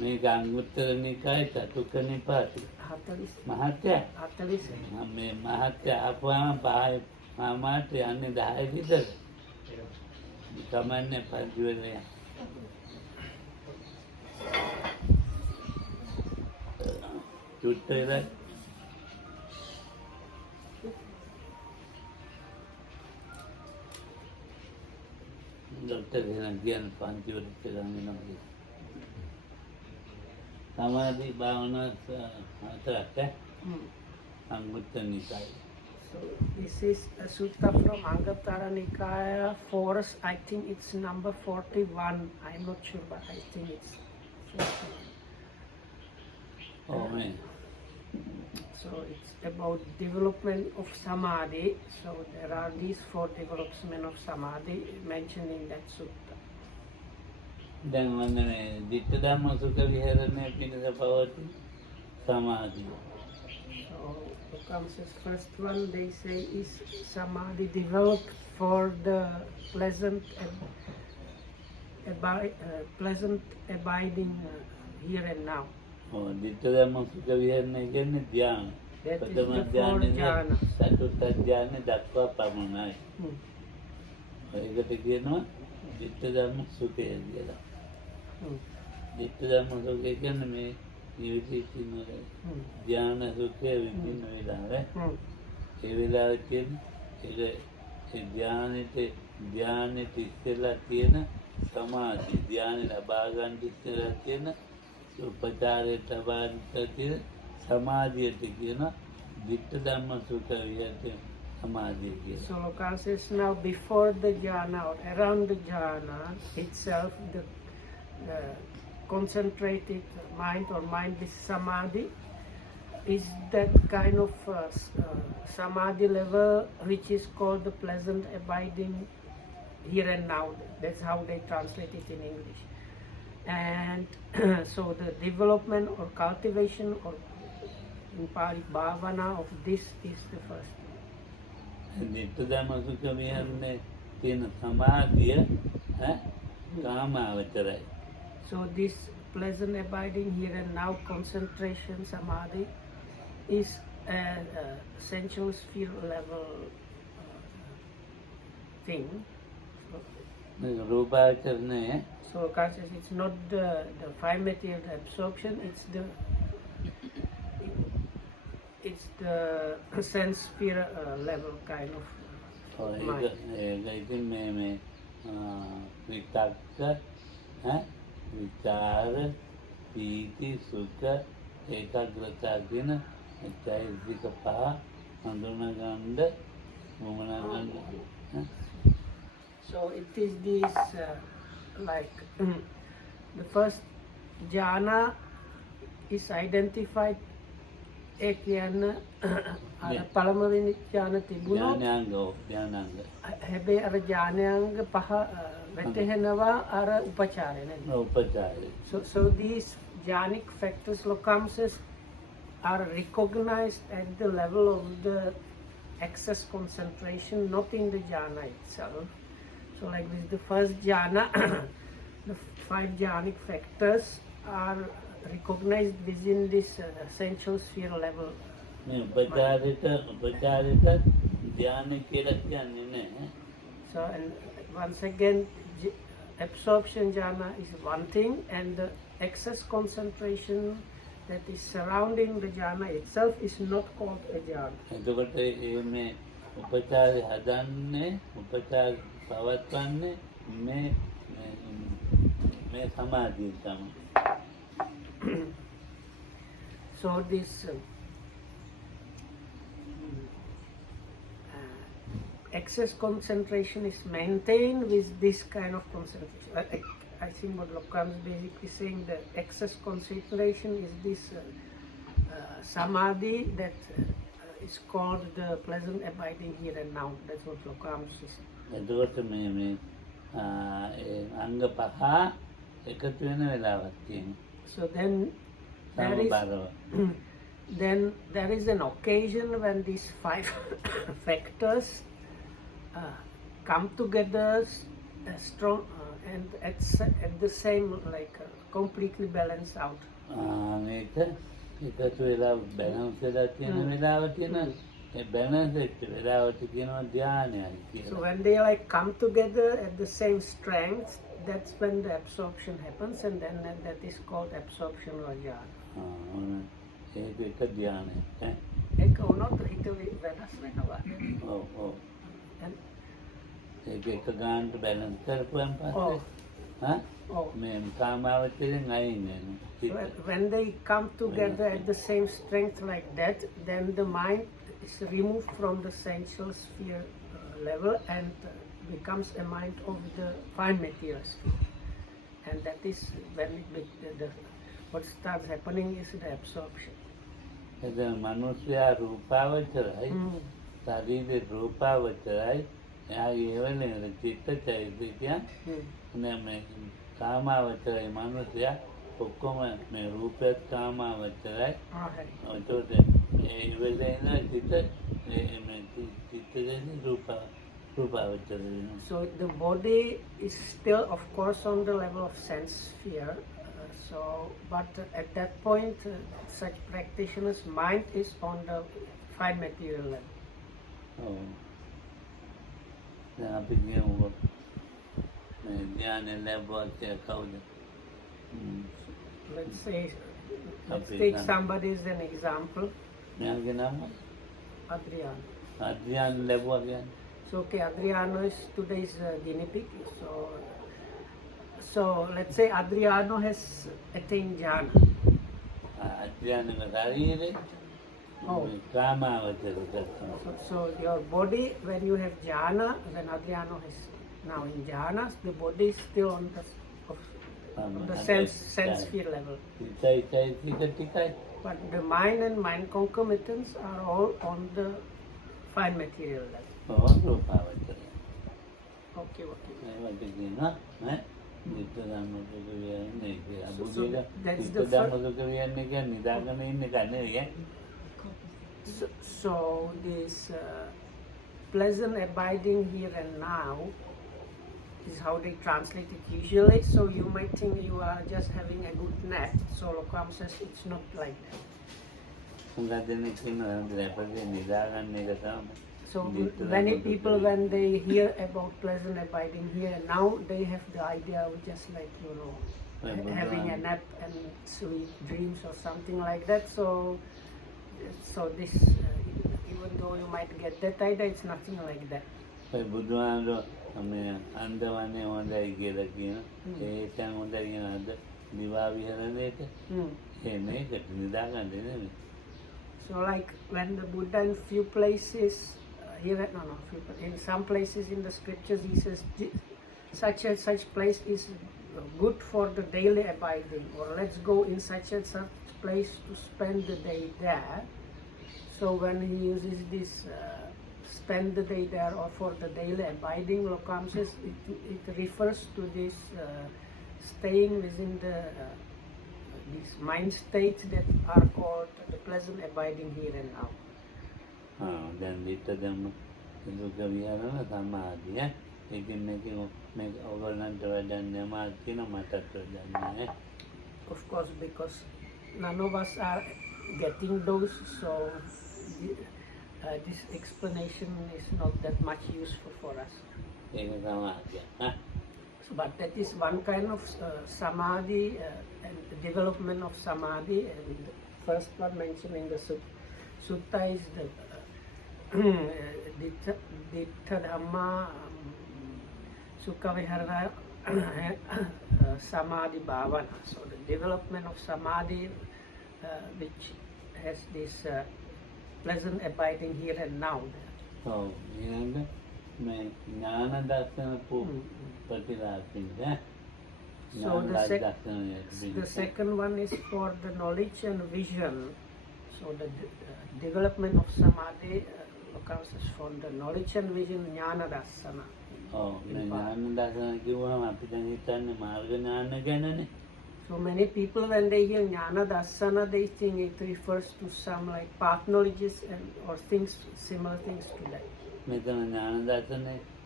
මේක අංගුත්තර නිකායේ චතුක්ක නිපාතේ. 40. මහත්තයා 40. මේ මහත්තයා ආපුවාම පහයි මාමාට යන්නේ 10 විතර. කමන්නේ පන්ති වල යන්න. චුට්ට ඉරයි. ડોક્ટર એના જ્ઞાન પાંચ વર્ષ ગંગી સમાધિ ભાવના હતા અંગુત્તર Nikaya. So this is a sutta from Anguttara Nikaya, Forest. I think it's number 41. I'm not sure, but I think it's 41. Oh man. So it's about development of samadhi. So there are these 4 development of samadhi mentioned in that sutta. දැන් වන්දනේ ditta dhamma sukha viharane පිණිස පවති සමාධිය. So the comes as first one they say is samadhi developed for the pleasant abiding here and now. ditta dhamma sukha viharane කියන්නේ ධ්‍යාන. That is ප්‍රථම the 4 ධ්‍යානෙ jhana. චතුර්ථ ධ්‍යානෙ දක්වා පමණයි. ඒකට කියනවා ditta dhamma sukha කියලා. ditta dhamma sukha කියන්නේ මේ ජීවිතේ ධ්‍යාන සුඛය විඳින වෙලාව. ඒ වෙලාවේ තියෙන ඒ ධ්‍යානෙට ඉස්සෙල්ලා තියෙන සමාධි ධ්‍යානෙ ලබා ගන්න ඉස්සෙල්ලා තියෙන උපචාරයට ලබා ගන්න තියෙන සමාධියට කියන ditta dhamma sukha viharane samadhi කියලා. So Lokal says now before the jhana or around the jhana itself, the concentrated mind or mindless samadhi is that kind of samadhi level which is called the pleasant abiding here and now. That's how they translate it in English. And so the development or cultivation or in Pali bhavana of this is the first. ditta dhamma sukha viharane තියෙන සමාධිය කාමාවචරයි. So this pleasant abiding here and now concentration samadhi is an essential sphere level thing. මේක රූපාවචරණය. So Lokal says it's not the 5 material absorption, it's the sense sphere level kind of mind. ඒක ඉතින් මේ විතක්ක විචාර පීති සුඛ ඒකාග්‍රතාව කියන චෛතසික පහ හඳුනා ගන්න මොමනා ගන්න. So it is this like the first jhana is identified ඒ කියන අර පළමුවෙනි ඥාන තිබුණොත් ඥානාංග හැබැයි අර ඥානාංග පහ වැටහෙනවා අර උපචාරය නේද? උපචාරය. So these jhanic factors locamses are recognized at the level of the excess concentration, not in the jhana itself. So like with the first jhana, the 5 jhanic factors are recognized within this essential sphere level. මේ උපචාරිත ධ්‍යාන කියලා කියන්නේ නැහැ. So and once again absorption jhana is one thing and the excess concentration that is surrounding the jhana itself is not called a jhana. එතකොට මේ උපචාරය හදන්නේ උපචාර පවත්වන්නේ මේ සමාධිය තමයි. So this excess concentration is maintained with this kind of concentration. I think what Lokam is basically saying, the excess concentration is this samadhi that is called the pleasant abiding here and now. That's what Lokam is saying. එතකොට මේ අංග පහ එකතු වෙන වෙලාවක් තියෙනවා. So then there is an occasion when these 5 factors come together and at the same, like completely balanced out. මේක එකතු වෙලා බැලන්ස් වෙලා තියෙන වෙලාව තියෙන ඒ බැලන්ස් වෙච්ච වෙලාවට කියනවා ධානයයි So කියලා. when they like come together at the same strength, that's when the absorption happens, and then that is called absorption or jhana. ඒක එක ධානයක් ඈ. ඒක වුණොත් හිත වෙනස් වෙනවා. ඔව්. And ඒක එක ගානට බැලන්ස් කරපුවාන් පස්සේ හා oh, මේ කාමාවචරයෙන් අයින් වෙනවා. when they come together at the same strength like that, then the mind is removed from the sensual sphere level and becomes a mind of the fine material sphere. And that is when what starts happening is the absorption. එතන මනුස්සයා රූපාවචරයි ශරීරේ රූපාවචරයි එයාගේ ඒවල චිත්ත චෛතසිකයන් මේ කාමාවචරයි මනුස්සයා ඔක්කොම මේ රූපයත් කාමාවචරයි. ඒකට ඒ වෙලේන චිත්තයෙන් රූපාවචරයි. So the body is still, of course, on the level of sense sphere. But at that point, such practitioners' mind is on the fine material level. දැන් අපි කියමු මේ ධ්‍යාන ලැබුවා කියලා කවුද? Let's take somebody as an example. මෙයාගේ නම Adriano. අධ්‍යාන ලැබුවා කියන්නේ. So okay, Adriano is today's guinea pig. So let's say Adriano has attained jhana. අධ්‍යානක ශරීරේ කාමාවචර. So your body, when you have jhana, when Adriano is now in jhana, the body is still on the sense sphere level. But the mind and mind concomitants are all on the fine material level. Okay. So this pleasant abiding here and now is how they translate it usually. So you might think you are just having a good nap. So Lokam says it's not like that. So many people, when they hear about pleasant abiding here and now, they have the idea of just like, having a nap and sweet dreams or something like that. So this, even though you might get that idea, it's nothing like that. අන්දවන්නේ හොඳයි කියලා කියන ඒකෙන් හොඳයි කියන අද දිවා විහරණයට මේකට නිදා ගන්න නෙමෙයි. So like when the Buddha in few places in some places in the scriptures he says such and such place is good for the daily abiding, or let's go in such and such place to spend the day there. So when he uses this spend the day there or for the daily abiding, Lokam says it refers to this staying within these mind states that are called the pleasant abiding here and now. දැන් විතරම දුක විහරණ සමාධිය. ඒකෙන් මේක ඕගොල්ලන්ට වඩන්නේ මාත් කියන මටත් වඩන්නේ. Of course, because none of us are getting those, so this explanation is not that much useful for us. So, but that is one kind of samadhi and development of samadhi. And the first one mentioned in the sutta is the dittha dhamma sukha viharana samadhi bhavana. So the development of samadhi which has this pleasant abiding here and now. So the second one is for the knowledge and vision. So the development of samadhi comes from the knowledge and vision, jnana darsana. So many people, when they hear jnana darsana, they think it refers to some like path knowledges or things, similar things to that.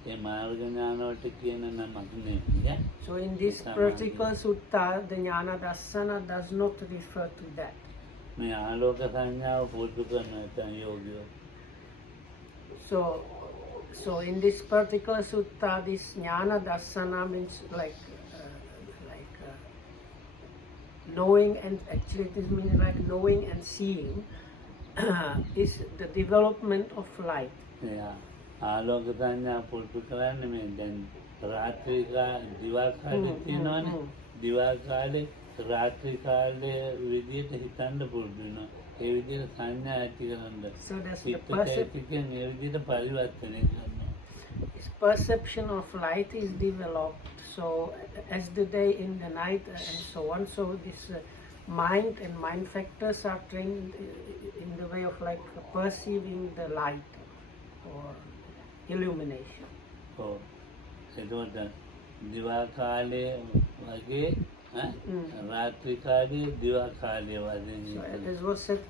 ඒ මාර්ග ඥාන වලට කියන නමක් නෙමෙයි. So in this particular sutta, the jnana darsana does not refer to that. මේ ආලෝක සංඥාව පුරුදු කරන නැත්නම් යෝගියෝ. So in this particular sutta, this jnana darsana means like knowing, and actually this means like knowing and seeing is the development of light. එයා ආලෝක සංඥා පුරුදු කරන්නේ මේ දැන් රාත්‍රී දිවා කාලේ තියෙනවනේ. දිවා කාලේ රාත්‍රී කාලේ විදියට හිතන්න පුරුදු වෙනවා. ඒ විදියට සංඥා ඇති කරන්න. So that's the චිත්තචෛතසිකයන් ඒ විදියට පරිවර්තනය කරනවා. This perception of light is developed. So as the day in the night and so on. So this mind and mind factors are trained in the way of like perceiving the light or illumination. ඔව්. එතකොට දිවා කාලේ වගේ රාත්‍රී කාලේ දිවා කාලේ වගේ. So as was said,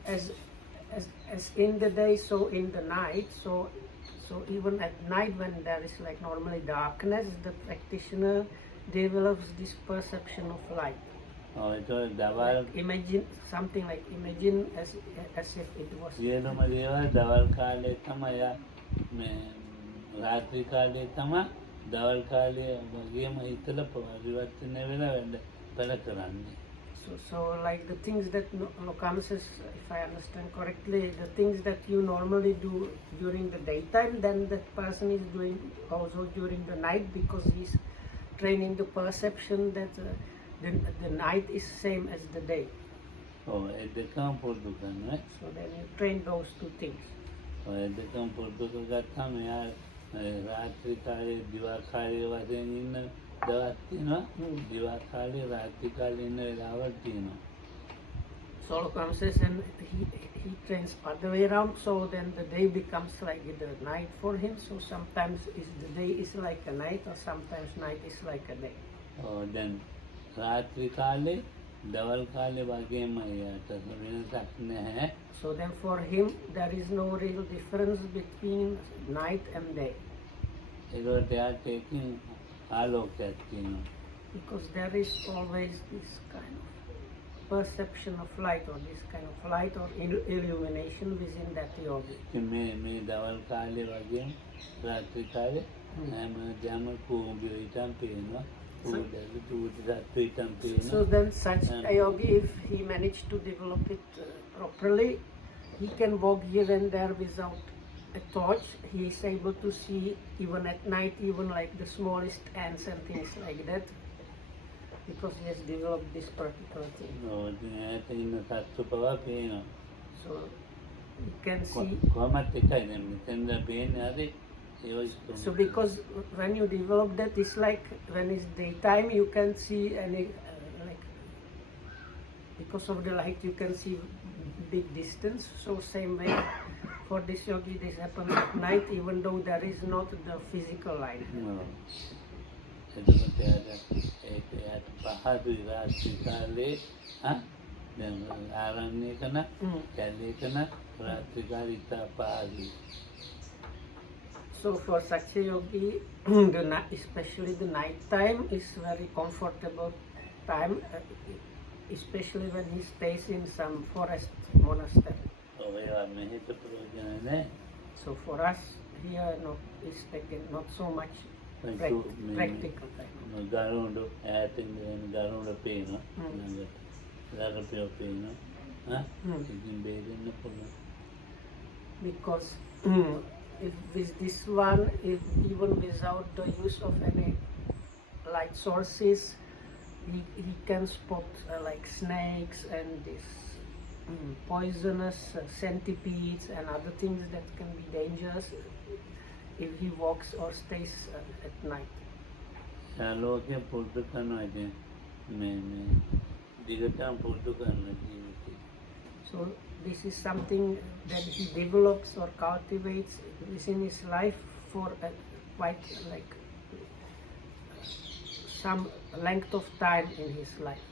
as in the day, so in the night. So even at night when there is like normally darkness, the practitioner develops this perception of light. ඔව් එතකොට දවල් Imagine something like as if it was. සියලුම දේවල් දවල් කාලේ තමයි මේ රාත්‍රී කාලේ තමයි දවල් කාලේ වගේම හිතලා පරිවර්තනය වෙලා වැඩ කරන්නේ. So like the things that Lokam says, if I understand correctly, the things that you normally do during the daytime, then that person is doing also during the night, because he's training the perception that the night is same as the day. ඔව් ඒ දෙකම පුරුදු කරනවා. So then you train those two things. ඔය දෙකම පුරුදු කරගත්තාම එයා රාත්‍රී කාලේ දිවා කාලේ වශයෙන් ඉන්න දවස් තියෙනවා. දිවා කාලේ රාත්‍රී කාලේ ඉන්න වෙලාවල් තියෙනවා. So Lokam says, and he trains other way around. So then the day becomes like the night for him. So sometimes the day is like a night, or sometimes night is like a day. දැන් රාත්‍රී කාලේ දවල් කාලේ වගේම එයාට වෙනසක් නැහැ. So then for him there is no real difference between night and day. ඒකට එයාට ඒකෙන් ආලෝකයක් තියෙනවා. Because there is always this kind of perception of light, or this kind of light or illumination within that yogi. මේ දවල් කාලේ වගේම රාත්‍රී කාලේ හැමදාම කුඹිය හිටන් පේනවා. So then such a yogi, if he managed to develop it properly, he can walk here and there without a torch. He is able to see even at night, even like the smallest ants and things like that, because he has developed this particular thing. So you can see. So because when you develop that, it's like when it's daytime, you can see any like, because of the light you can see big distance. So same way for this yogi, this happens at night, even though there is not the physical light. So for such a yogi, especially the night time is very comfortable time, especially when he stays in some forest monastery. So for us here, it's again not so much practical time. Because if with this one, even without the use of any light sources, he can spot like snakes and this poisonous centipedes and other things that can be dangerous if he walks or stays at night. So this is something that he develops or cultivates within his life for quite like some length of time in his life.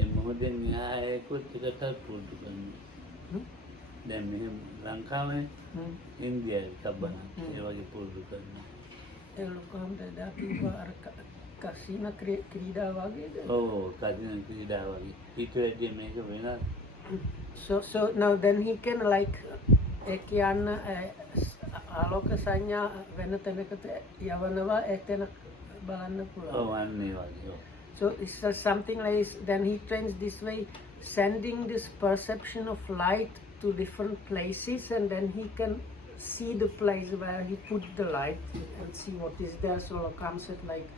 ඒ මොහොතෙන් එහා ඒකුත් එකටත් පුරුදු කරනවා. දැන් මෙහෙම ලංකාවේ ඉන්දියාවේ සබ්බන ඒ වගේ පුරුදු කරනවා. ඒ ලොකම් දැකීවා අර කසින ක්‍රීඩා වගේද? ඔව් කසින ක්‍රීඩා වගේ. ඊට වැඩිය මේක වෙනස්. So now then he can like ඒ කියන්න ආලෝක සංඥා වෙන තැනකට යවනවා එතන බලන්න පුළුවන්. ඔව් අන්න ඒ වගේ. ඔව්. So it's just something like this. Then he trains this way, sending this perception of light to different places, and then he can see the place where he put the light and see what is there. So a concept like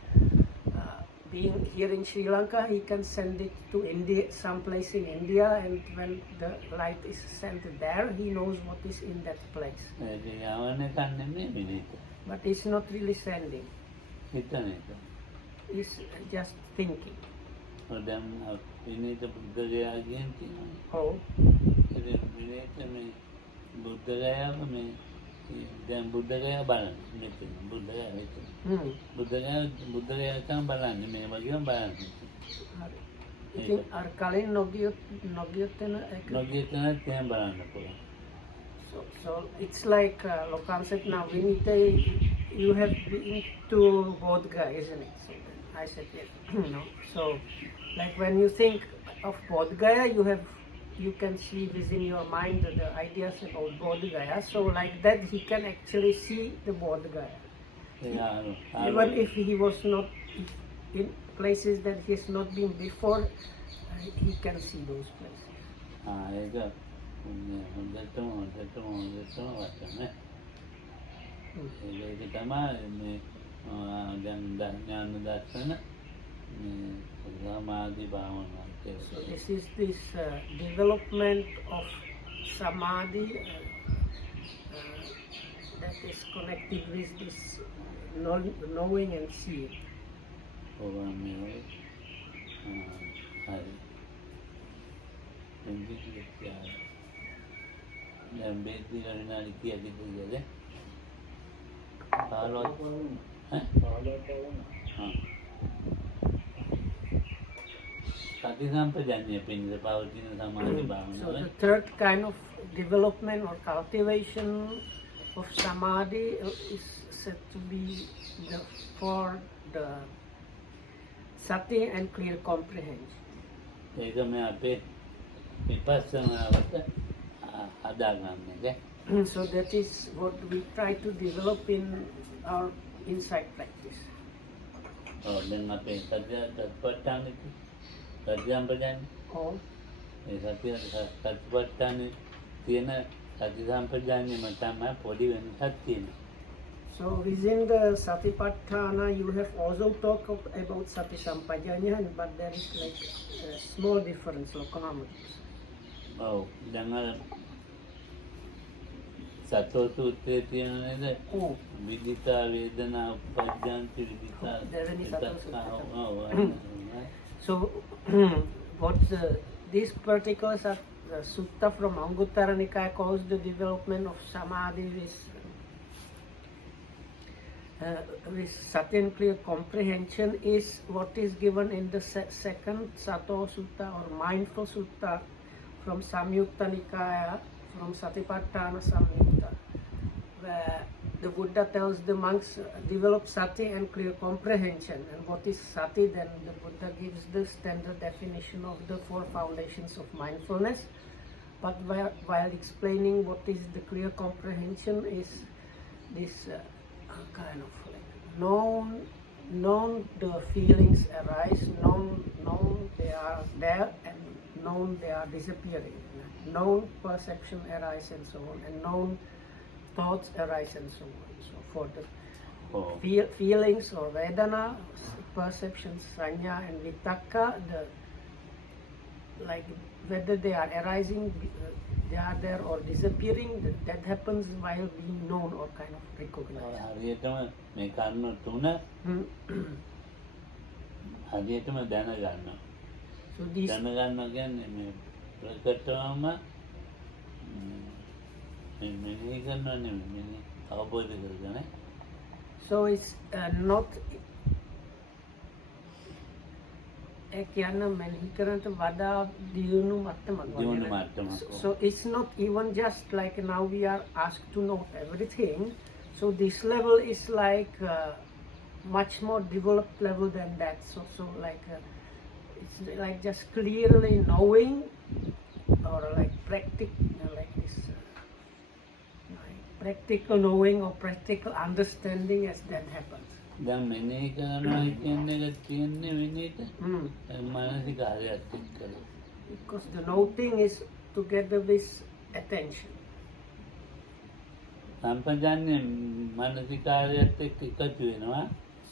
being here in Sri Lanka, he can send it to India, someplace in India, and when the light is sent there, he knows what is in that place. ඒක යවන්න කන්නේ නෙමෙයි. But it's not really sending. හිතන එක. It's just thinking. දැන් විනීත බුද්ධගයා කියන තියෙනවා. Oh. ඉතින් විනීත මේ බුද්ධගයාව මේ දැන් බුද්ධගයා බලන්න මෙතන බුද්ධගයා මෙතන. බුද්ධගයා තමයි බලන්නේ මේ වගේම බලන්නේ. ඉතින් අර කලින් නොගියොත් එන එක නොගියොත් එහෙම බලන්න පුළුවන්. So it's like concept now. Vinita, you have been to Bodh Gaya, isn't it? So I said yes. No. So like when you think of Bodh Gaya, you can see within your mind the ideas about Bodh Gaya. So like that, he can actually see the Bodh Gaya. Even if he was not in places that he has not been before, he can see those places. ඒක හොඳටම වටනේ. ඒක තමයි මේ දැන් ඥාන දර්ශන සමාධි භාවනා. So this is development of samadhi that is connected with this knowing and seeing. දැන් බේති ගණනාලි කියාදී දුන්නද? 15 සති සම්පජාඤ්ඤය පිණිස පවතින සමාධි භාවනාව. So the third kind of development or cultivation of samadhi is said to be for the sati and clear comprehension. ඒක මේ අපේ විපස්සනාවට හදාගන්න. So that is what we try to develop in our insight practice. දැන් අපේ සත්‍යපට්ඨානෙ සත්‍යම්පජාඤ්ඤය. Oh. ඒ සත්‍යපට්ඨානෙ තියෙන සති සම්පජාඤ්ඤයම තමයි පොඩි වෙනසක් තියෙන්නේ. So within the Satipatthana, you have also talked about Sati Sampajanya, but there is like a small difference, Lokonomics. ඔව් දැන් අර සතෝ සූත්‍රයේ තියෙන නේද? විදිතා වේදනා උපජ්ජන්ති විදිතා. So what this particular sutta from Anguttara Nikaya calls the development of samadhi with sati and clear comprehension is what is given in the second Sato Sutta or Mindful Sutta from Samyutta Nikaya, from Satipatthana Samyutta, where the Buddha tells the monks develop sati and clear comprehension. And what is sati? Then the Buddha gives the standard definition of the 4 foundations of mindfulness. But while explaining what is the clear comprehension is this kind of like known the feelings arise, known they are there, and known they are disappearing. Known perception arise and so on, and known thoughts arise and so on. So for the feelings or vedana, perceptions, sanya and vitakka, like whether they are arising, they are there or disappearing, that happens while being known or kind of recognized. හරියටම මේ කර්ම තුන හරියටම දැනගන්නවා. So these දැනගන්නවා කියන්නේ මේ ප්‍රකටවම මෙනෙහි කරනවා නෙමෙයි අවබෝධ කරගන්න. So it's not ඒ කියන්න මෙනෙහි කරනට වඩා දියුණු මට්ටමක් වගේ දියුණු නේද? මට්ටමක්. So it's not even just like now we are asked to know everything. So this level is like much more developed level than that. So like it's like just clearly knowing or like like this like practical knowing or practical understanding as that happens. දැන් මෙනෙහි කරනවා කියන එක තියෙන්නේ වෙනේට Mm. මානසිකාරයත් එක්කලා. Because the noting is together with attention. සම්පජාන්නේ මානසිකාරයත් එක්ක එකතු වෙනවා.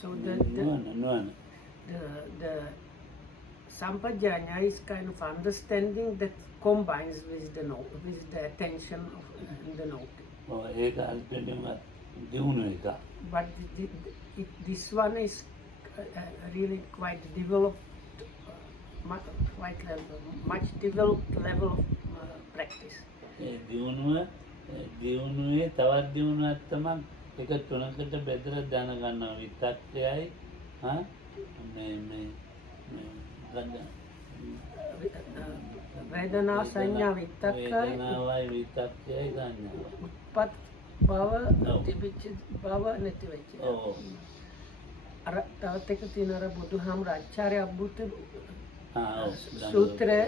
So නුවණ. the sampajanya is kind of understanding that combines with the attention of the noting. ඔව් ඒක අල්පෙන්නම දියුණු එකක්. But this one is really quite developed, much developed level of practice. ඒ දියුණුවේ තවත් දියුණුවක් තමයි එක තුනකට බෙදලා දැනගන්නවා විතක්කයයි Vedana sanya vitakka වේදනාවයි විතක්කයයි සංඥාවයි. utpat bhava tibich bhava නැති වෙච්ච. ඔව්. අර තවත් එක තියෙන අර බුදුහාමුදුර ආචාර්ය අබ්බුත ඔව්. සූත්‍රයේ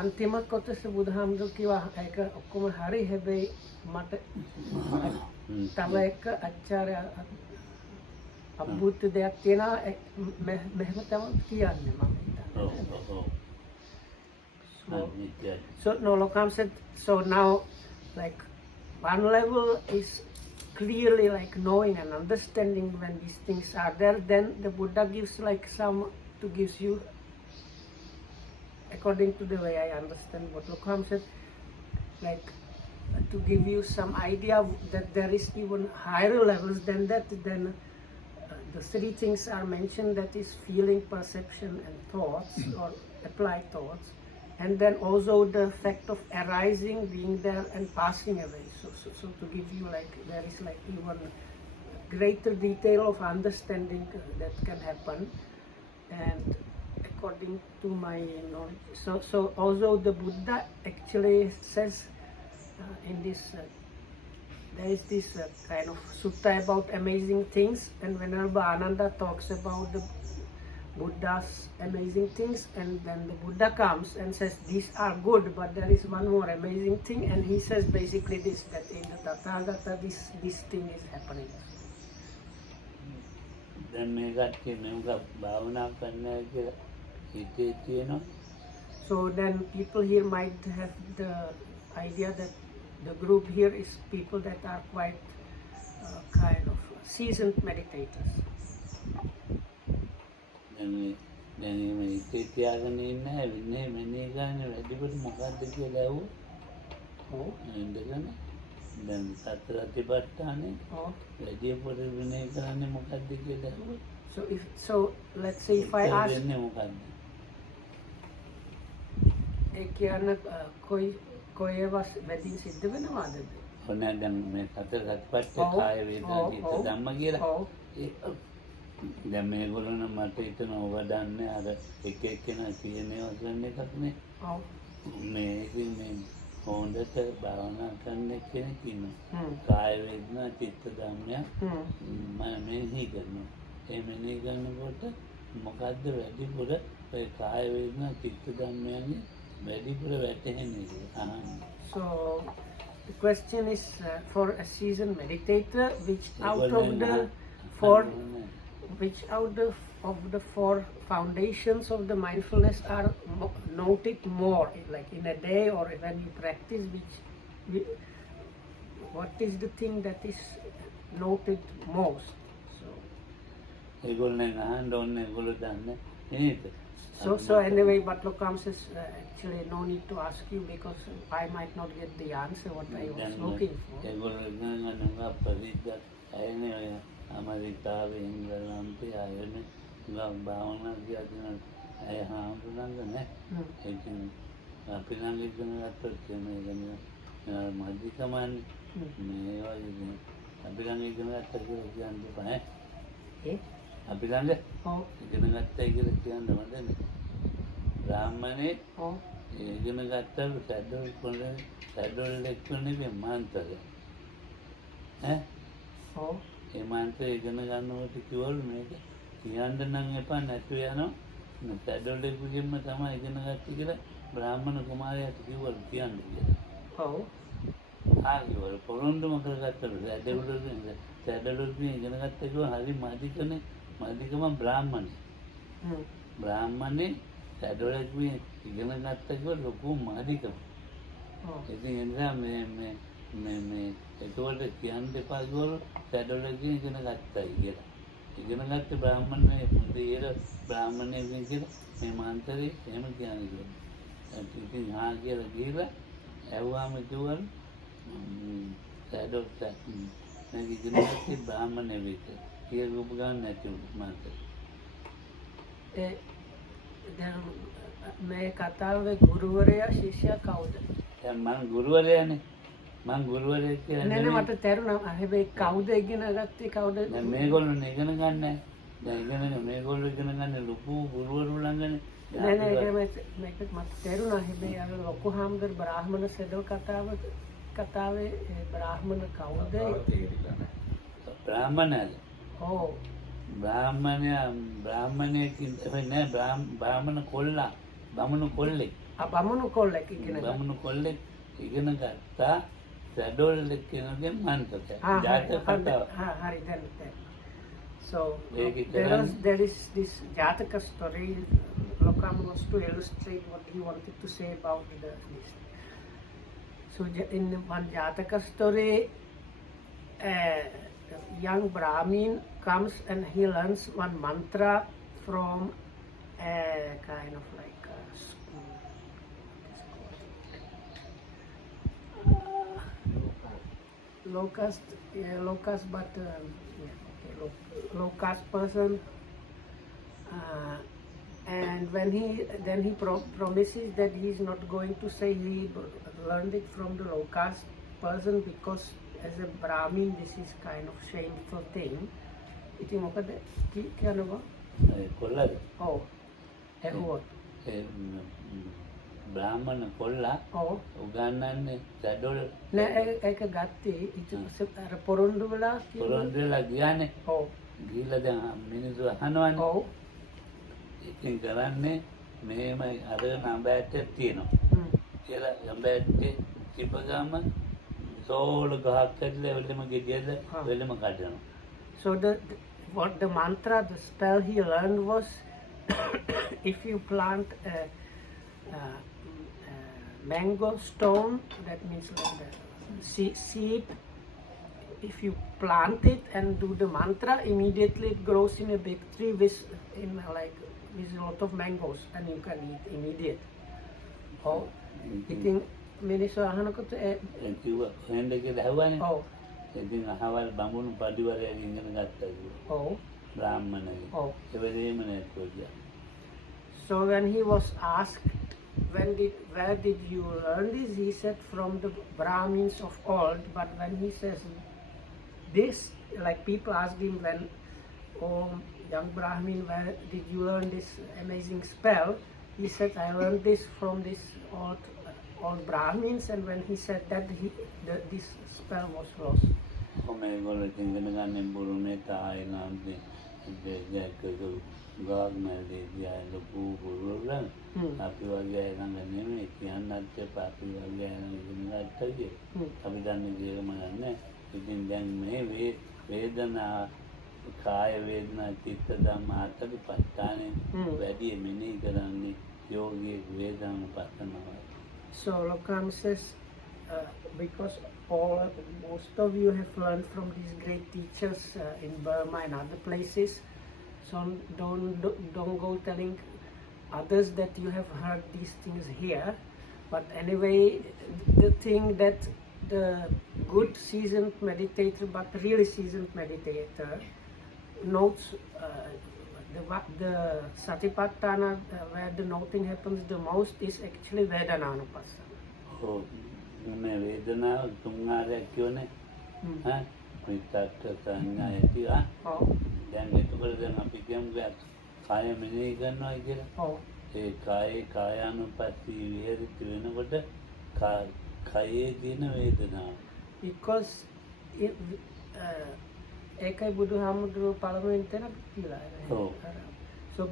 අන්තිම කොටස බුදුහාමුදුර කිව්වා ඒක ඔක්කොම හරි හැබැයි මට තව එක ආචාර්ය අබ්බුත දෙයක් තියෙනවා මෙහෙම තමයි කියන්නේ මම හිතන්නේ. So no, Lokam said, so now like one level is clearly like knowing and understanding when these things are there, then the Buddha gives like gives you, according to the way I understand what Lokam said, like to give you some idea that there is even higher levels than that. Then the three things are mentioned, that is feeling, perception and thoughts or applied thoughts. And then also the fact of arising, being there and passing away. So to give you like, there is like even greater detail of understanding that can happen. And according to my knowledge, so also the Buddha actually says in this, there is this kind of sutta about amazing things, and whenever Ananda talks about the Buddha's amazing things, and then the Buddha comes and says these are good, but there is one more amazing thing, and he says basically this, that in the Tathagata this thing is happening. දැන් මේකට මේක භාවනා කරන්න කියලා හිතේ තියෙනවා. So then people here might have the idea that the group here is people that are quite kind of seasoned meditators. දැන් මේ හිතේ තියාගෙන ඉන්නේ වෙන්නේ මෙන්නේ ගන්න වැඩිපුර මොකද්ද කියලා ඇහුවෝ. Oh. ඉඳගෙන දැන් සතර අතිපට්ඨානේ වැඩිපුර විනය කරන්නේ මොකද්ද කියලා ඇහුවෝ. So let's say if I ask වෙන්නේ මොකද්ද? ඒ කියන කොයිවස් වැඩින් සිද්ධ වෙනවද? ඔන්න දැන් මේ සතර අතිපට්ඨ කාය වේදනා චිත්ත ධම්ම කියලා. දැන් මේගොල්ලෝ මට හිතෙනවා වඩන්නේ අර එක එක්කෙනා කියන ඒවා කරන එකක් නේ. ඔව්. මේ ඉතින් මේ හොඳට භාවනා කරන කෙනෙක් ඉන්නවා. කාය වේදනා චිත්ත ධම්මයක් මම මෙහි කරනවා. ඒ මෙහි කරනකොට මොකද්ද වැඩිපුර ඒ කාය වේදනා චිත්ත ධම්මයන්ගේ වැඩිපුර වැටෙන්නේ අහන්න. So the question is for a seasoned meditator, which out of the four foundations of the mindfulness are noted more, like in a day or when you practice, what is the thing that is noted most? So anyway, but Lokam says actually no need to ask you, because I might not get the answer what I was looking for. අමරිකාවේ ඉංගලන්තේ ආයතන භාවනා කියනවා අය හාමුදුරන්ගේ ඒ කියන්නේ අපි ළඟ ඉගෙන ගත්තොත් මේ කියන්නේ මධ්‍යකමන්නේ මේ වගේ අපි ළඟ ඉගෙන ගත්ත කියලා කියන්නේ බෑ අපි ළඟ ඉගෙන ගත්තයි කියලා කියන්න හොඳනේ බ්‍රාහ්මණේ ඔව්. ඉගෙන ගත්තලු සැඩොල් එක්කනේ මන්ත්‍රය. ඈ ඔව්. ඒ මන්ත්‍රය ඉගෙන ගන්නකොට කිව්වලු මේක කියන්න නම් එපා නැතුව යනවා. සැඩොල්ලෙකුගෙන්ම තමයි ඉගෙන ගත්තේ කියලා බ්‍රාහ්මණ කුමාරයාට කිව්වලු කියන්න කියලා. ඔව්. කිව්වලු පොරොන්දුම කරගත්තලු සැඩොල්ලෙකුගෙන් ඉගෙන ගත්ත කිව්වා හරි මදිකම බ්‍රාහ්මණේ. බ්‍රාහ්මණේ සැඩොල්ලෙකුගෙන් ඉගෙන ගත්ත කිව්වා ලොකු මදිකම. ඉතින් ඒ නිසා මේ එතකොට කියන්න එපා කිව්වලු සැඩොල්ලෙකුගෙන් ඉගෙන ගත්තයි කියලා. ඉගෙන ගත්ත බ්‍රාහ්මණය මුදේර බ්‍රාහ්මණයෙක්ගෙන් කියලා මේ මන්ත්‍රේ එහෙම කියන්නේ කියලා. ඉතින් කියලා ගිහලා ඇහුවාම කිව්වලු සැඩොල් මම ඉගෙන ගත්තේ බ්‍රාහ්මණය වෙත කියලා රූප ගන්න නැති මන්ත්‍රේ. දැන් මේ කතාවේ ගුරුවරයා ශිෂ්‍යයා කවුද? දැන් මම ගුරුවරයානේ. මං ගුරුවරයෙක් කියලා නෑ නෑ මට තේරුණා. හැබැයි කවුද ඉගෙන ගත්තේ කවුද? දැන් මේගොල්ලෝනේ ඉගෙන ගන්නෑ. දැන් මේගොල්ලෝ ඉගෙන ගන්න ලොකු ගුරුවරු ළඟනේ. නෑ නෑ මේක මට තේරුණා. හැබැයි අර ලොකු හාමුදුර බ්‍රාහ්මණ සෙඩල් කතාවේ බ්‍රාහ්මණ කවුද? බ්‍රාහ්මණයද? ඔව්. බ්‍රාහ්මණයෙක් නෑ බ්‍රාහ්මණ කොල්ලා. බමුණු කොල්ලෙක්. බමුණු කොල්ලෙක් ඉගෙන ගත්තා. බමුණු කොල්ලෙක් ඉගෙන ගත්තා. සැඩොල් එක්කෙනගෙන් මන්ත්‍රය. ජාතක කතාව. හරි දැන්. So there is this Jataka story. Lokam wants to illustrate what he wanted to say about this. So in one Jataka story, a young Brahmin comes and he learns one mantra from a kind of like a locust, but locust person, and when he promises that he is not going to say he learned it from the locust person because as a Brahmin this is kind of shameful thing. ඉතින් මොකද කියනවා? කොල්ලද? ඔව්. එහෙවොත් බ්‍රාහ්මණ කොල්ලා උගන්වන්නේ සැඩොල් නෑ ඒක ගත්තේ අර පොරොන්දු වෙලා ගියානේ. ඔව්. ගිහිල්ලා දැන් මිනිස්සු අහනවානේ. ඔව්. ඉතින් කරන්නේ මෙහෙමයි අර නඹෑට්ටයක් තියෙනවා. කියලා නඹෑට්ටේ තිබ්බ ගම සෝල ගහක් ඇදලා වෙලෙම ගෙඩියද වෙලෙම කඩනවා. So what the mantra, the spell he learned was if you plant a mango stone, that means like the seed, if you plant it and do the mantra, immediately it grows in a big tree with a lot of mangoes and you can eat immediate. Oh, ඉතින් මිනිස්සු අහනකොට කිව්වා හොයන්න කියලා ඇහුවානේ. ඔව්. ඉතින් අහවල් බමුණු පඩිවරයෙක් ඉගෙන ගත්තා කිව්වා. ඔව්. බ්‍රාහ්මණයෙක්. ඔව්. ඒ වෙලේම නේද? So when he was asked where did you learn this, he said from the Brahmins of old. But when he says this, like people ask him when, oh young Brahmin, where did you learn this amazing spell? He said, I learned this from this old Brahmins, and when he said that this spell was lost. මේගොල්ලෝ ඉගෙන ගන්න බුරුමේ තායි නම් ගාග්මල්දී ලොකු ගුරුවරුන් අපි වගේ අය ළඟ නෙමෙයි කියන්නත් එපා අපි වගේ අය ළඟ ඉගෙන ගත්තා කිය. අපි දන්නේ ඒකම නෑ. ඉතින් දැන් මේ වේදනා කාය වේදනා චිත්ත ධම්ම අතර පස්තානේ වැඩි මෙනෙහි කරන්නේ යෝගී වේදනානුපස්සනාවයි. So Lokam says because most of you have learned from these great teachers in Burma and other places, so don't go telling others that you have heard these things here. But anyway, the thing that the good seasoned meditator, but really seasoned meditator, notes the Satipatthana, where the noting happens the most is actually Vedananupassana. Oh, මේ වේදනාව තුන් ආරයක් කියෝනේ. විතක්ක සංඥා ඇති. දැන් එතකොට දැන් අපි කියමු කාය මෙනෙහි කරනවා කියලා. ඒ කායේ කායානුපස්සී විහෙරිත වෙනකොට කයේ තියෙන වේදනාව. Because it, ඒකයි බුදුහාමුදුරුවෝ පළමුවෙන් තැන කියලා. ඔව්. So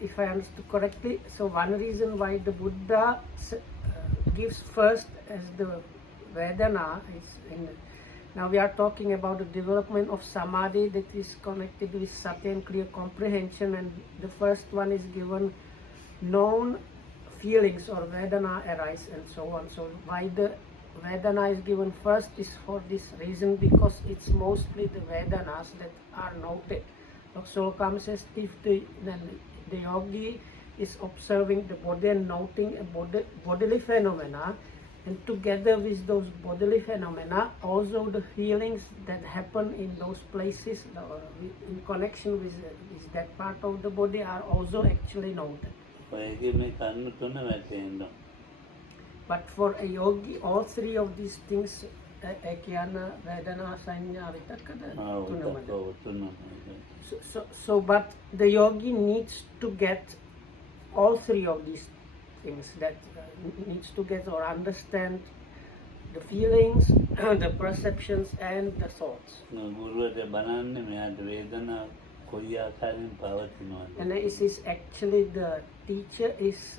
if I understood correctly, so one reason why the Buddha gives first as the Vedana is now we are talking about the development of Samadhi that is connected with Satya and clear comprehension, and the first one is given known feelings or Vedana arise and so on. So why the Vedana is given first is for this reason, because it's mostly the Vedanas that are noted. So comes says if the yogi is observing the body and noting a bodily phenomena, and together with those bodily phenomena also the feelings that happen in those places in connection with that part of the body are also actually noted. But for a yogi, all three of these things, Vedana, Sanya, Vitakada, so but the yogi needs to get all three of these things, that needs to get or understand the feelings, the perceptions and the thoughts. And this is actually the teacher is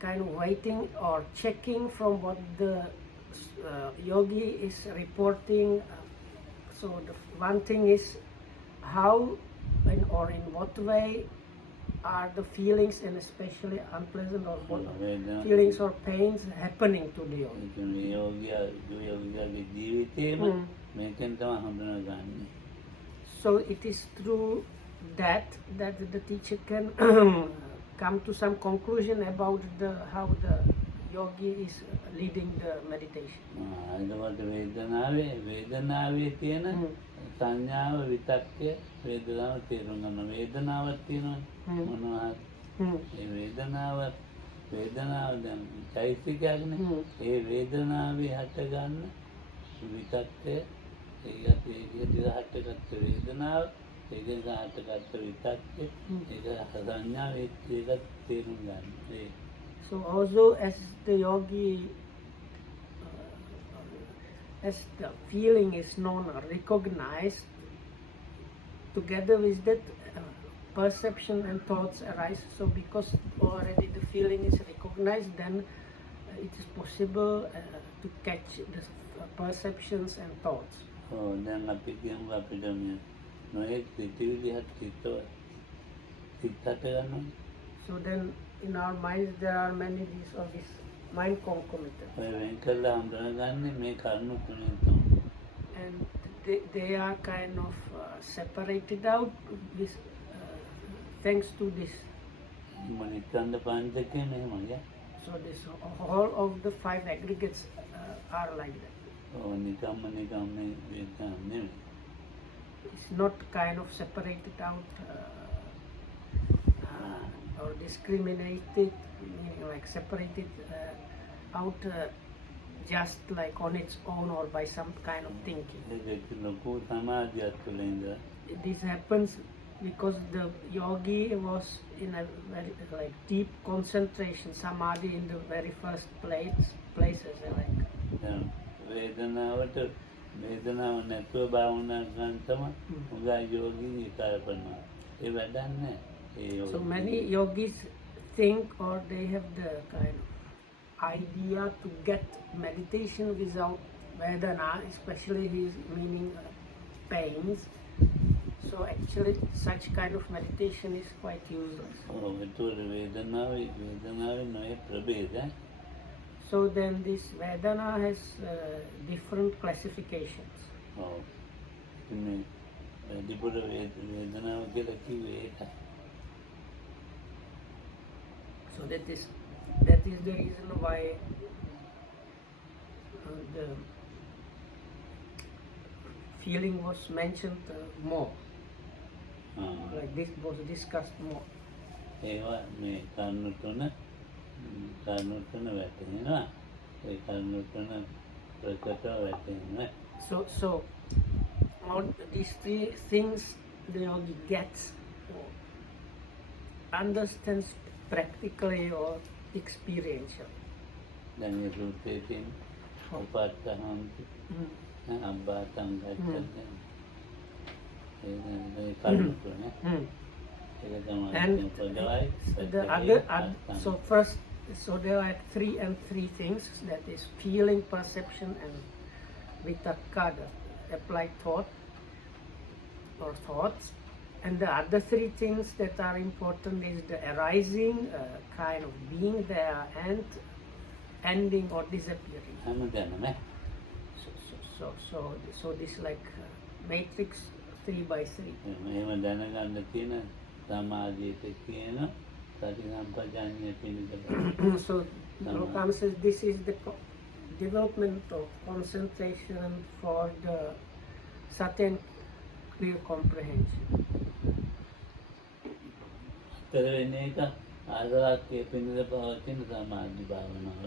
kind of waiting or checking from what the yogi is reporting. So the one thing is how or in what way are the feelings, and especially unpleasant or feelings or pains happening to the yogi. So it is through that the teacher can come to some conclusion about how the yogi is leading the meditation. සංඥාව විතක්කය වේදනාව තේරුම් ගන්න. වේදනාවක් තියෙනවනේ මොනවද? ඒ වේදනාව දැන් චෛතසිකයක්නේ. ඒ වේදනාවේ හට ගන්න විතක්කය, ඒකත් හටගත්ත වේදනාව, ඒකෙන් හටගත්ත විතක්කය, ඒක සංඥාව ඒකත් තේරුම් ගන්න. So also as the yogi, as the feeling is known or recognized, together with that perception and thoughts arise. So because already the feeling is recognized, then it is possible to catch the perceptions and thoughts. දැන් අපි කියමු අපිට නොයෙක් සිතිවිලි හිතට ගන්නවා. So then in our minds there are many these of these mind concomitants. And they are kind of separated out with, thanks to this. So this all of the five aggregates are like that. It's not kind of separated out or discriminated, like separated out just like on its own or by some kind of thinking. This happens because the yogi was in a very like deep concentration, samadhi in the very first places. Like. වේදනාව නැතුව භාවනා කරන තම උගා යෝගී විකාර කරනවා. ඒ වැඩන්නේ. So many yogis think, or they have the kind of idea to get meditation without Vedana, especially his meaning pains. So actually such kind of meditation is quite useless. So then this Vedana has different classifications. So that is the reason why the feeling was mentioned more. Like this was discussed more. So all these three things the yogi gets understands practically or experientially. දැන් මේ සූත්‍රයේ තියෙන උපත්තහන්ති අබ්බාතං ගච්ඡති. ඒ කරුණ තුනේ. ඒක තමයි the other so first, so there are three things, that is feeling, perception, and vitakka, the applied thought or thoughts. And the other three things that are important is the arising, kind of being there, and ending or disappearing. හැමදැනම So this like matrix 3x3. එහෙම දැනගන්න තියෙන සමාධියට කියන සති සම්පජාඤ්ඤය පිළිබඳව. So Lokam says this is the development of concentration for the certain clear comprehension. වෙන එක ආදරාක්කේ පිළිබඳව පවතින සමාධි භාවනාව.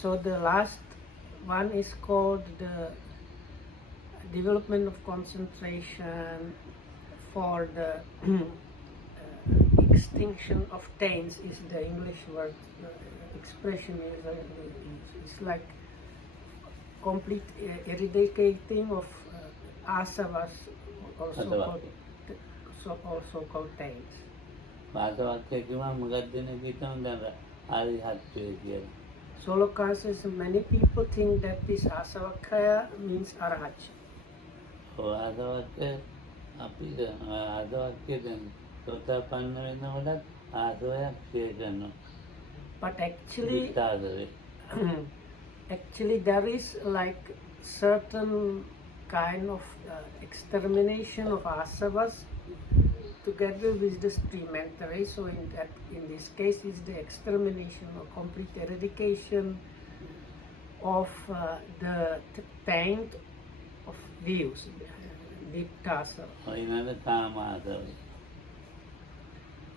So the last one is called the development of concentration for the extinction of taints is the English word. Expression is like complete eradicating of asavas, also called taints. ආදරාක්කේ කියනවා මොකක්ද නේ කිව්වම දැන් ආරිහත්ත්වය කියලා. So Lokam says many people think that this asavakkhaya means arahatya. ආදරාක්කේ අපි ආදරාක්කේ දැන් සෝතාපන්න වෙනකොටත් ආදරයක් ක්ෂය කරනවා. But actually විතාදරේ actually there is like certain kind of extermination of asavas together with the streamentary. So in this case is the extermination or complete eradication of the taint of views, diktasa. ඊළඟ කාම ආදරේ.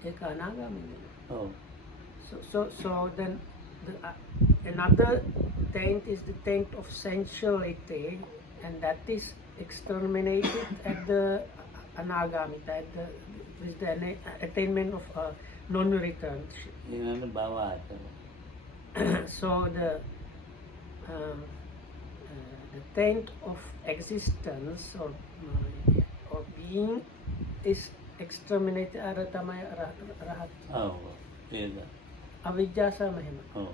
ඒක අනාගාමී. ඔව්. So then another taint is the taint of sensuality, and that is exterminated at the anagamita, with the attainment of non-return. ඊළඟ භව ආදරේ. So the taint of existence or being is exterminated. Ara tamay rahat. ඔව්. ඒක. Avidya samahima. ඔව්.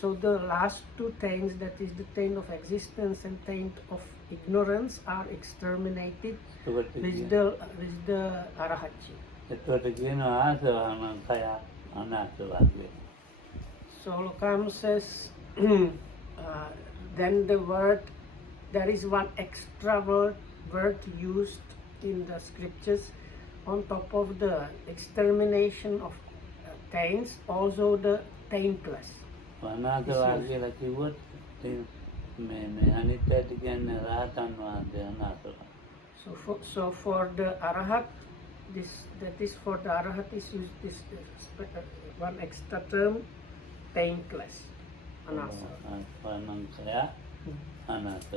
So the last two taints, that is the taint of existence and taint of ignorance, are exterminated with the arahatya. එතකොට කියනවා ආසවහමං කය අනාසවක්වේ. So Lokam says then the word, there is one extra word used in the scriptures on top of the extermination of taints, also the taintless. අනාසවක් කියලා කිව්වොත් මේ අනිත් පැත්ත කියන්නේ රහතන් වහන්සේ අනාසව. So for the arahat, that is for the arahat is used this one extra term, taintless, anasa. අනාසය අනාසව.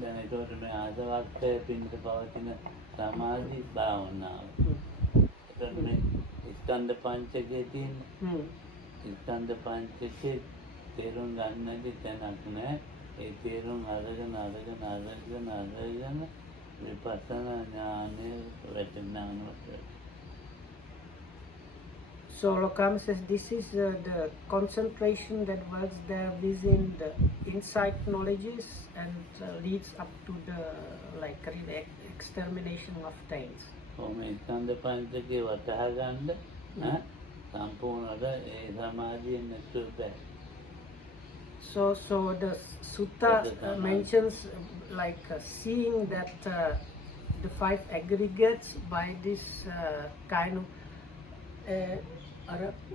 දැන් ඒකට මේ ආසවක්කේ පින්ද පවතින සමාධි භාවනාව. එතකොට මේ ස්කන්ධ පංචකයේ තියෙන ස්කන්ධ පංචකයේ තේරුම් ගන්නදී තැනක් නෑ. ඒ තේරුම් අරගෙන විපස්සනා ඥානය වැටෙනවා. So Lokam says this is the concentration that works there within the insight knowledges and leads up to the like extermination of taints. මේ ස්කන්ධ පංචකයේ වටහා ගන්න සම්පූර්ණව ඒ සමාධියෙන් නැතුව බෑ. So the sutta mentions like seeing that the five aggregates by this kind of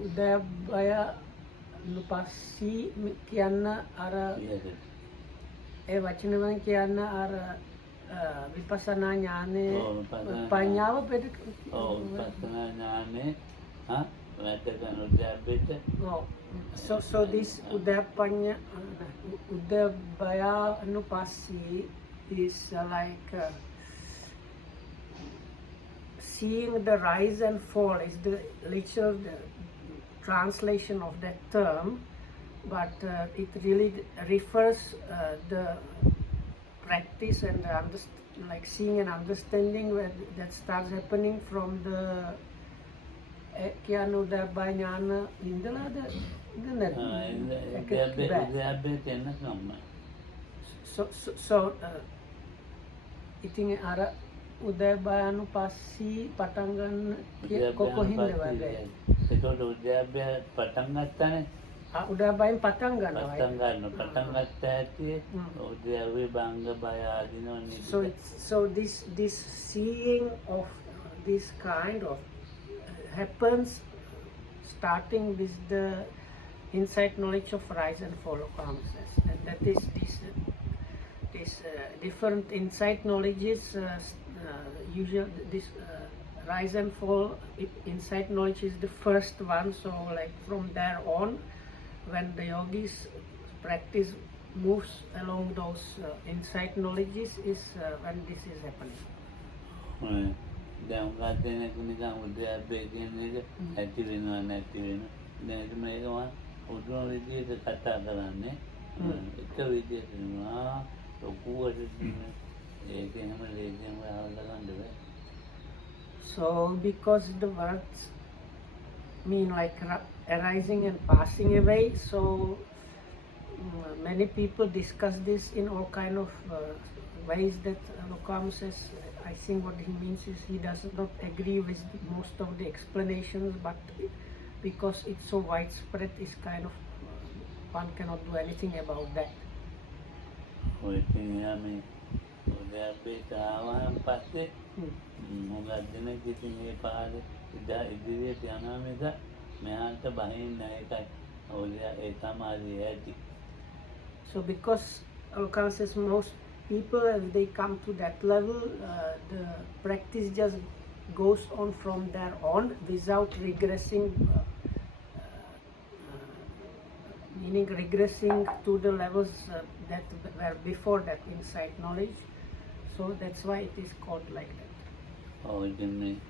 udayabaya nupassi කියන්න අර ඒ වචනයෙන් කියන්න අර විපස්සනා ඥානේ පඤ්ඤාව පිට විපස්සනා ඥානේ වැටෙන උද්‍යප්පිට. So this udapanya udabaya nupassi is like, seeing the rise and fall is the literal translation of that term, but it really refers the practice and like seeing and understanding where that starts happening from the udah banyak indela ada benar so iting ara udah bayanu pasi patangan koko hindi wage ඒකට උද්‍යාප්‍ය පටන් ගත්තානේ udah bayan patangan පටන් ගත්ත ඇති උද්‍යාප්‍ය බංග බය ආදිනවනේ so this seeing of this kind of happens starting with the insight knowledge of rise and fall of consciousness, and that is this different insight knowledges usually this rise and fall insight knowledge is the first one, so like from there on when the yogis practice moves along those insight knowledges is when this is happening. දැන් උගත් දෙනෙක් නිකන් උද්‍යාප්‍ය කියන එක ඇති වෙනවා නැති වෙනවා. දැන් මේක මම උතුම් විදියට කතා කරන්නේ. එක විදියට නෙවෙයි. ලොකුවට ඒක එහෙම ලේසියෙන් හොයලා ගන්න බෑ. So because the words mean like arising and passing away, so many people discuss this in all kind of ways that Lokam says. I think what he means is he does not agree with most of the explanations, but because it's so widespread, it's kind of one cannot do anything about that. So because Lokam says most people, as they come to that level, the practice just goes on from there on without regressing, meaning regressing to the levels that were before that insight knowledge. So that's why it is called like that. Oh, it means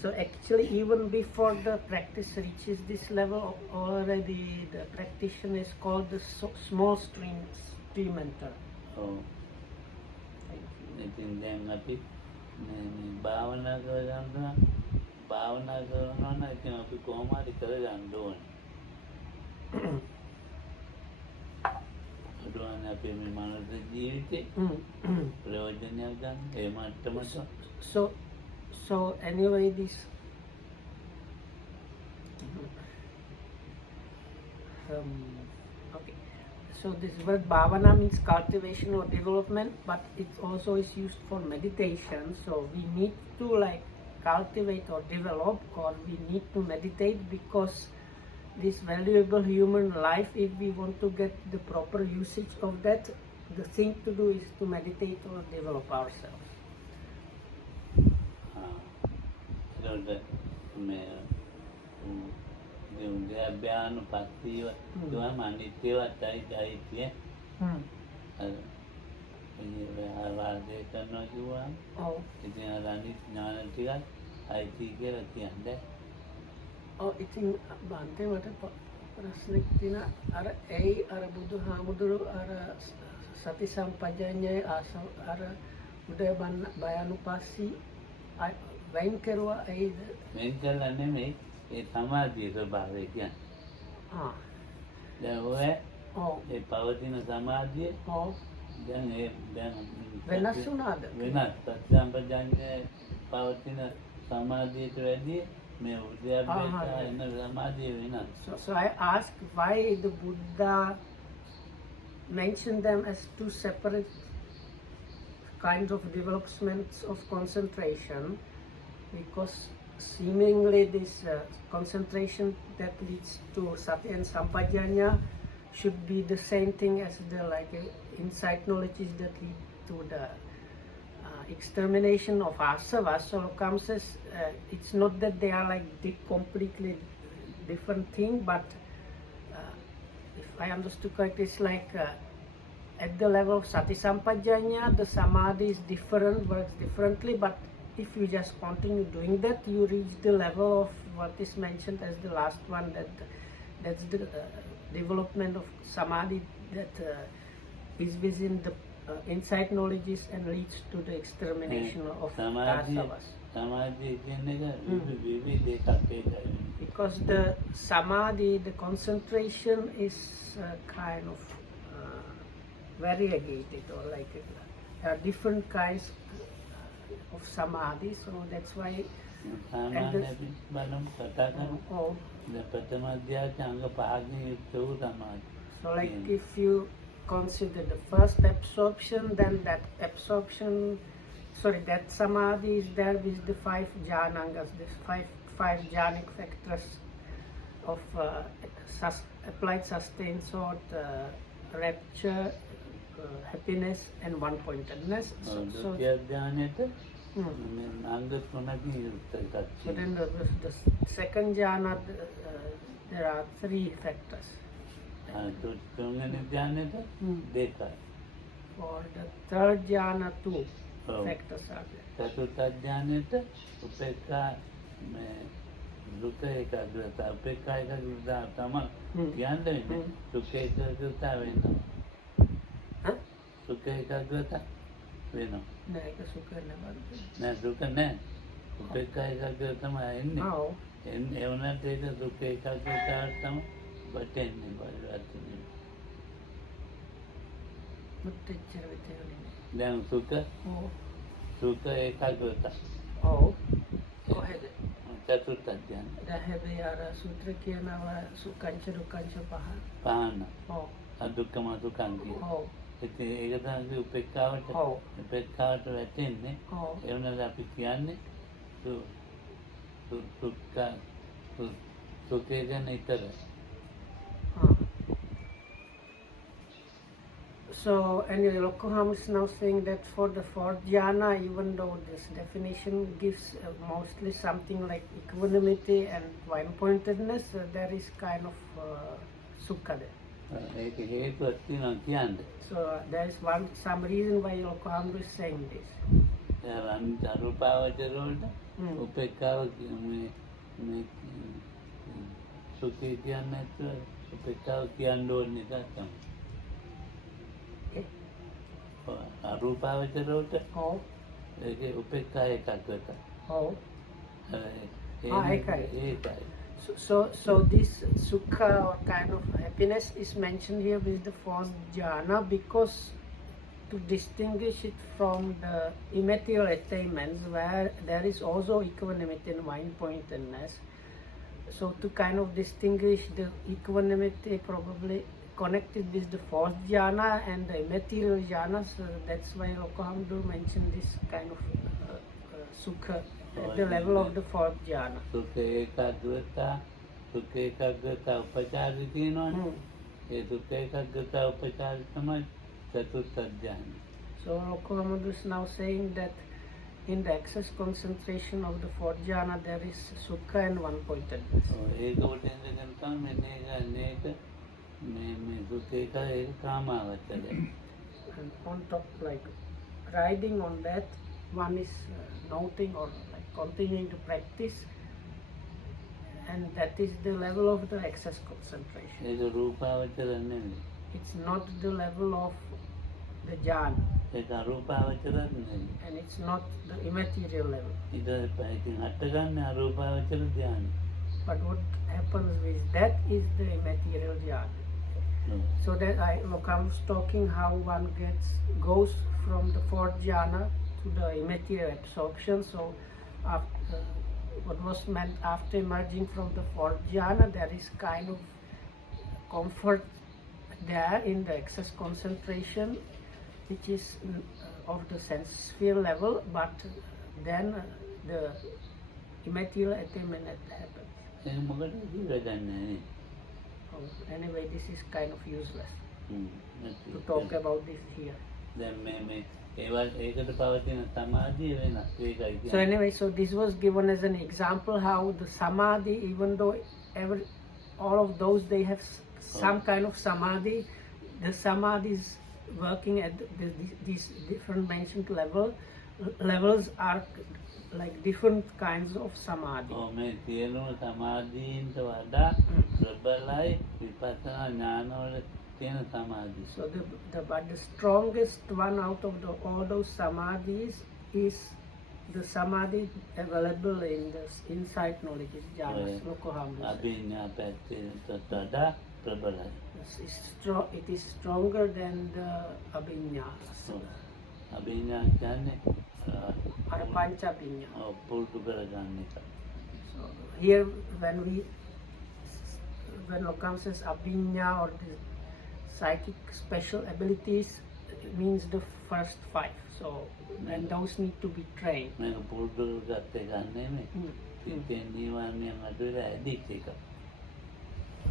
so actually even before the practice reaches this level, already the practitioner is called the small stream enter. Oh. ඉතින් දැන් අපි භාවනා කරනවා නම් ඉතින් අපි කොහොම හරි කරගන්න ඕනේ. අදවන්න අපේ මේ මානසික ජීවිතේ ප්‍රයෝජනයක් ගන්න ඒ මට්ටමට. So anyway this okay. So this word bhavana means cultivation or development, but it also is used for meditation. So we need to like cultivate or develop, or we need to meditate, because this valuable human life, if we want to get the proper usage of that, the thing to do is to meditate or develop ourselves. Oh, ඉතින් බන්තේ මට ප්‍රශ්නෙක් තියෙන අර ඇයි අර බුදුහාමුදුරු අර සති සම්පජඤ්ඤය අර උදේ බයනුපස්සී වෙන් කරුවා ඇයිද? වෙන් කළා නෙමෙයි, ඒ සමාධියේ ස්වභාවය කියන්නේ. දැන් ඔය ඒ පවතින සමාධිය දැන් වෙනස් වුණාද? වෙනස්. සති සම්පජඤ්ඤයේ පවතින සමාධියට වැඩිය So I asked why the Buddha mentioned them as two separate kinds of developments of concentration, because seemingly this concentration that leads to sati and sampajanya should be the same thing as the insight knowledges that lead to the extermination of asavas. So Lokam says it's not that they are like completely different thing, but if I understood correctly, it's like at the level of sati sampajanya, the samadhi is different, works differently, but if you just continue doing that, you reach the level of what is mentioned as the last one, that's the development of samadhi that is within the insight knowledges and leads to the extermination of asavas. Because the samadhi, the concentration is kind of variegated, or like there are different kinds of samadhi, so that's why. So like if you consider the first absorption, then that samadhi is there with the 5 jhanangas, this five jhanic factors of applied sustained thought, rapture, happiness, and one-pointedness. So then the second jhana, there are 3 factors. For the third jhana, 2 factors are Then Sukha Ekagrata. Oh, go ahead. Chaturtha Dhyana. Dahabiyara Sutra Kianawa Sukancha Dukancha Pahana. Oh. Adukkama Dukkangi. Oh. ඉතින් ඒක තමයි උපේක්ඛාවට උපේක්ඛාවට වැටෙන්නේ ඒ වුණාද අපි කියන්නේ සුඛය ගැන විතරයි. So, anyway, Lokoham is now saying that for the 4th jhana, even though this definition gives mostly something like equanimity and one-pointedness, there is kind of sukha there. So there is some reason why Lokoham is saying this. So this sukha or kind of happiness is mentioned here with the 4th jhana because to distinguish it from the immaterial attainments where there is also equanimity and one-pointedness. So to kind of distinguish the equanimity probably connected with the 4th jhana and the immaterial jhanas, that's why Lokohamdu mentioned this kind of sukha at the level of the 4th jhana. Sukha ekagrata upachari තියෙනවනේ. ඒ sukha ekagrata upachari තමයි චතුර්ථ ධ්‍යාන. So Lokohamdu is now saying that in the excess concentration of the 4th jhana there is sukha and one-pointedness. ඒක උඩ ඉඳගෙන තමයි මේක sukha එක කාමාවචරය. And on top, like riding on that, one is noting or like continuing to practice, and that is the level of the excess concentration. It's not the level of the jhana, and it's not the immaterial level. But what happens with that is the immaterial jhana. So that Lokam was talking how one goes from the 4th jhana to the immaterial absorption. So after, what was meant after emerging from the 4th jhana, there is kind of comfort there in the excess concentration, which is of the sense sphere level, but then the immaterial attainment happens. Anyway, this is kind of useless to talk about this here. Then ඒකට පවතින සමාධිය වෙනස්. ඒකයි So කියන්නේ. anyway, so this was given as an example how the samadhi, even though all of those they have some kind of samadhi, the samadhi is working at these different mentioned levels are like different kinds of samadhi. මේ සියලුම සමාධීන්ට වඩා ප්‍රබලයි විපස්සනා ඥානවල තියෙන සමාධිය. So but the strongest one out of all those samadhis is the samadhi available in the insight knowledge, is jhanas, lokohama. අභිඥා පැත්තට වඩා ප්‍රබලයි. It is stronger than the abhinya. අභිඥා කියන්නේ Or pancha abhinya. පුරුදු කරගන්න එක. So here when Lokam says abhinya or the psychic special abilities, it means the first 5. So and those need to be trained. මේක පුරුදු කරගත්ත එක නෙමෙයි. ඉතින් නිවර්ණයෙන් අඩුවලා ඇදිච්ච එක.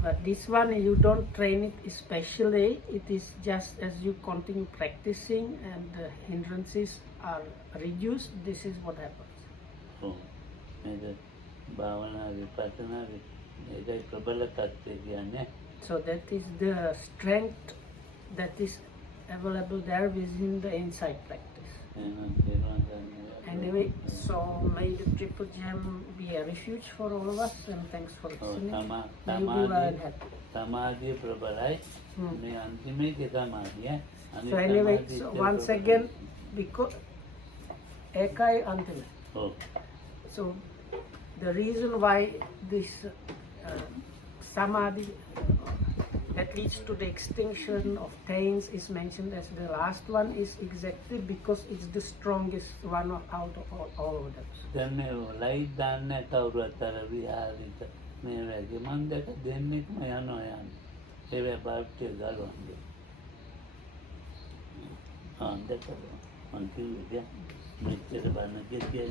But this one you don't train it especially, it is just as you continue practicing and the hindrances are reduced, this is what happens. මේක භාවනා විපස්සනා ඒකයි ප්‍රබල තත්ත්වය කියන්නේ. So that is the strength that is available there within the insight practice. Anyway, so may the Triple Gem be a refuge for all of us, and thanks for listening. May you be well and happy. සමාධිය ප්‍රබලයි. මේ අන්තිමේකේ සමාධිය. So anyway, so once again, because ekai antime. So the reason why this samadhi that leads to the extinction of taints is mentioned as the last one is exactly because it's the strongest one out of all of them. දැන් මේ light දාන්න කවුරුත් අර විහාරිත මේ වගේ මම දැක දෙන්නෙක්ම යනවා යන්නේ. ඒ බල්බ් එක ගලවන්නේ. දැක්කද? මං කිව්වේ මෙච්චර බන්න කියන්නේ